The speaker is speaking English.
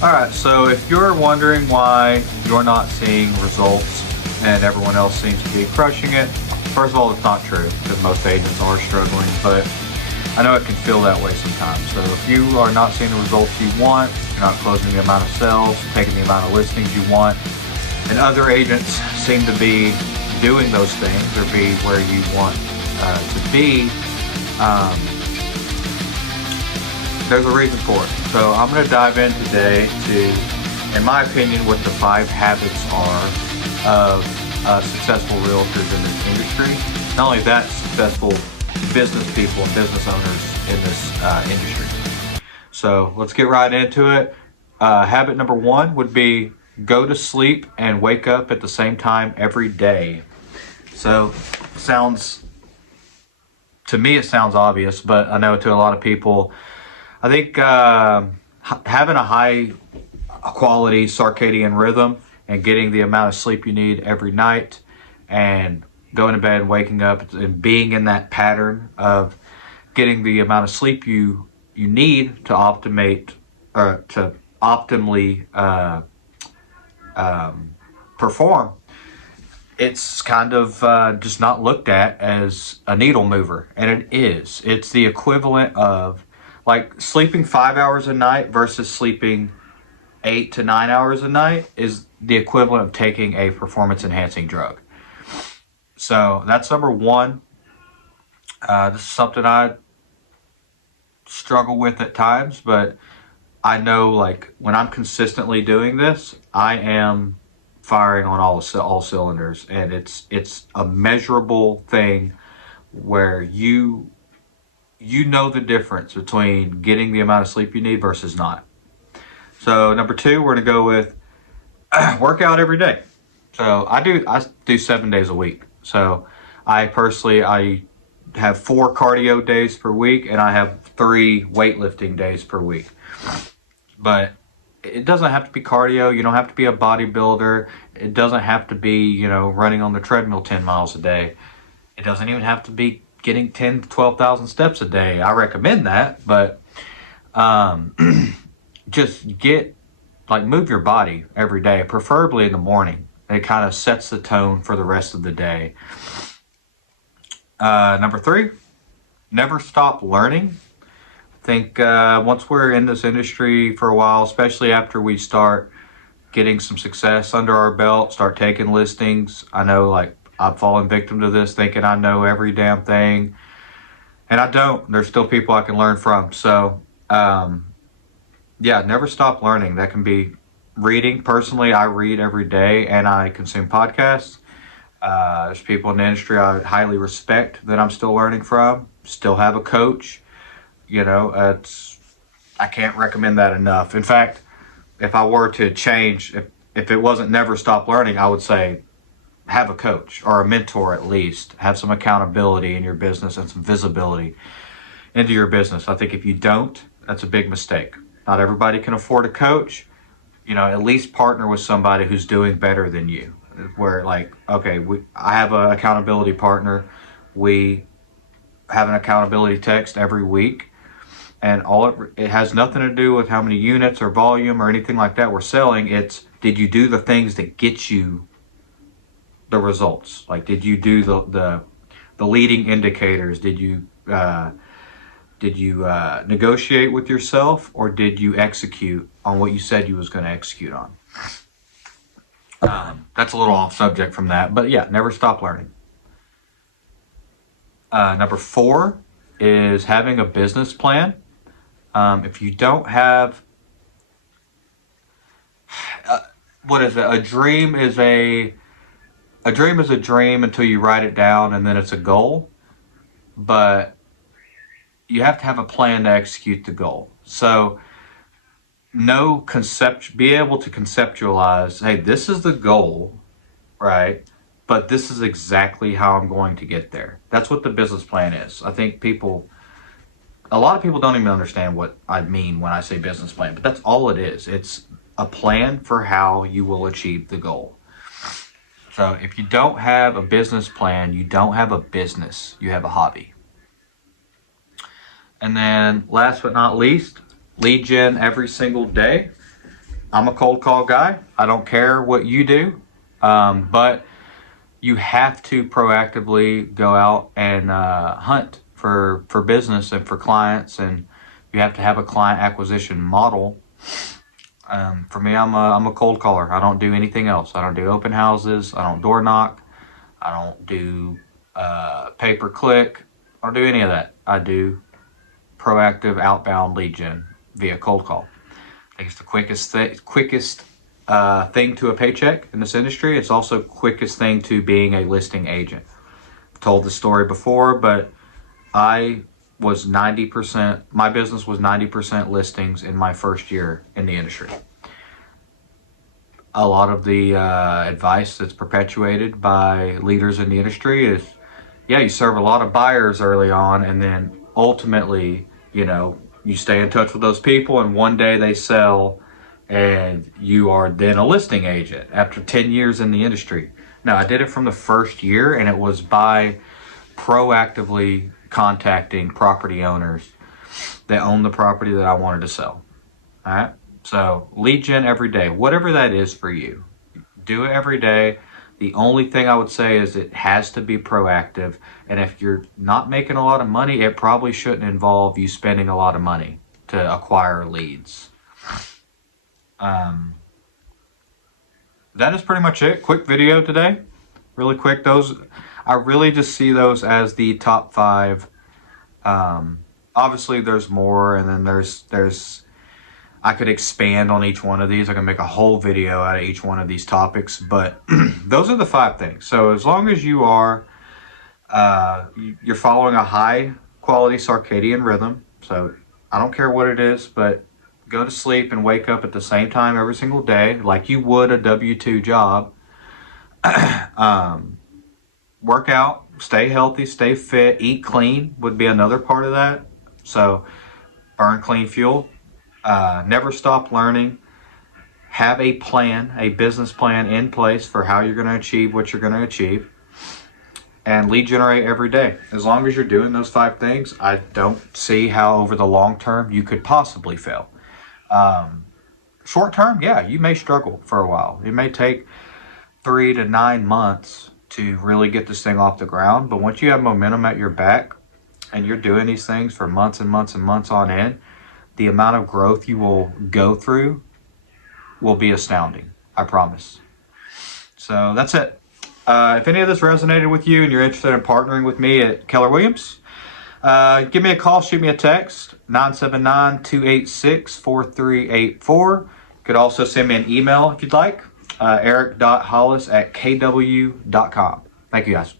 All right, so if you're wondering why you're not seeing results and everyone else seems to be crushing it, first of all, it's not true because most agents are struggling, but I know it can feel that way sometimes. So if you are not seeing the results you want, you're not closing the amount of sales, taking the amount of listings you want, and other agents seem to be doing those things or be where you want to be, there's a reason for it. So I'm going to dive in today to, in my opinion, what the 5 habits are of successful realtors in this industry. Not only that, successful business people and business owners in this industry. So let's get right into it. Habit number 1 would be go to sleep and wake up at the same time every day. So to me it sounds obvious, but I know to a lot of people, I think having a high quality circadian rhythm and getting the amount of sleep you need every night and going to bed and waking up and being in that pattern of getting the amount of sleep you need to optimally perform, it's kind of just not looked at as a needle mover, and it is. It's the equivalent of like sleeping 5 hours a night versus sleeping 8 to 9 hours a night is the equivalent of taking a performance enhancing drug. So that's number 1. This is something I struggle with at times, but I know like when I'm consistently doing this, I am firing on all cylinders, and it's a measurable thing where you know the difference between getting the amount of sleep you need versus not. So number 2, we're gonna go with work out every day. So I do 7 days a week. So I have 4 cardio days per week, and I have 3 weightlifting days per week. But it doesn't have to be cardio. You don't have to be a bodybuilder. It doesn't have to be, running on the treadmill 10 miles a day. It doesn't even have to be getting 10 to 12,000 steps a day. I recommend that, but just move your body every day, preferably in the morning. It kind of sets the tone for the rest of the day. Number 3, never stop learning. I think once we're in this industry for a while, especially after we start getting some success under our belt, start taking listings, I know I've fallen victim to this, thinking I know every damn thing, and I don't. There's still people I can learn from. So never stop learning. That can be reading. Personally, I read every day and I consume podcasts. There's people in the industry I highly respect that I'm still learning from. Still have a coach. I can't recommend that enough. In fact, if I were to change, if it wasn't never stop learning, I would say have a coach or a mentor at least. Have some accountability in your business and some visibility into your business. I think if you don't, that's a big mistake. Not everybody can afford a coach. At least partner with somebody who's doing better than you. Where I have an accountability partner. We have an accountability text every week. And it has nothing to do with how many units or volume or anything like that we're selling. It's, did you do the things that get you the results? Like, did you do the leading indicators? Did you negotiate with yourself, or did you execute on what you said you was going to execute on? That's a little off subject from that, but yeah, never stop learning. Number 4 is having a business plan. If you don't have, what is it? A dream is a dream until you write it down, and then it's a goal. But you have to have a plan to execute the goal. So be able to conceptualize, hey, this is the goal, right? But this is exactly how I'm going to get there. That's what the business plan is. I think a lot of people don't even understand what I mean when I say business plan, but that's all it is. It's a plan for how you will achieve the goal. So if you don't have a business plan, you don't have a business, you have a hobby. And then last but not least, lead gen every single day. I'm a cold call guy. I don't care what you do, but you have to proactively go out and hunt for business and for clients, and you have to have a client acquisition model. For me, I'm a cold caller. I don't do anything else. I don't do open houses. I don't door knock. I don't do pay per click. I don't do any of that. I do proactive outbound lead gen via cold call. I think it's the quickest thing to a paycheck in this industry. It's also quickest thing to being a listing agent. I've told the story before, but I was 90%, my business was 90% listings in my first year in the industry. A lot of the advice that's perpetuated by leaders in the industry is, yeah, you serve a lot of buyers early on, and then ultimately, you stay in touch with those people, and one day they sell, and you are then a listing agent after 10 years in the industry. Now, I did it from the first year, and it was by proactively contacting property owners that own the property that I wanted to sell. All right. So lead gen every day, whatever that is for you, do it every day. The only thing I would say is it has to be proactive. And if you're not making a lot of money, it probably shouldn't involve you spending a lot of money to acquire leads. That is pretty much it. Quick video today. Really quick. I really just see those as the top 5. Obviously there's more, and then there's I could expand on each one of these. I can make a whole video out of each one of these topics, but those are the 5 things. So as long as you are you're following a high quality circadian rhythm, so I don't care what it is, but go to sleep and wake up at the same time every single day like you would a W-2 job. Work out, stay healthy, stay fit, eat clean would be another part of that. So burn clean fuel. Never stop learning. Have a plan, a business plan in place for how you're going to achieve what you're going to achieve. And lead generate every day. As long as you're doing those 5 things, I don't see how over the long term you could possibly fail. Short term, yeah, you may struggle for a while. It may take 3 to 9 months to really get this thing off the ground. But once you have momentum at your back and you're doing these things for months and months and months on end, the amount of growth you will go through will be astounding. I promise. So that's it. If any of this resonated with you and you're interested in partnering with me at Keller Williams, give me a call, shoot me a text, 979-286-4384. You could also send me an email if you'd like, eric.hollis@kw.com. Thank you, guys.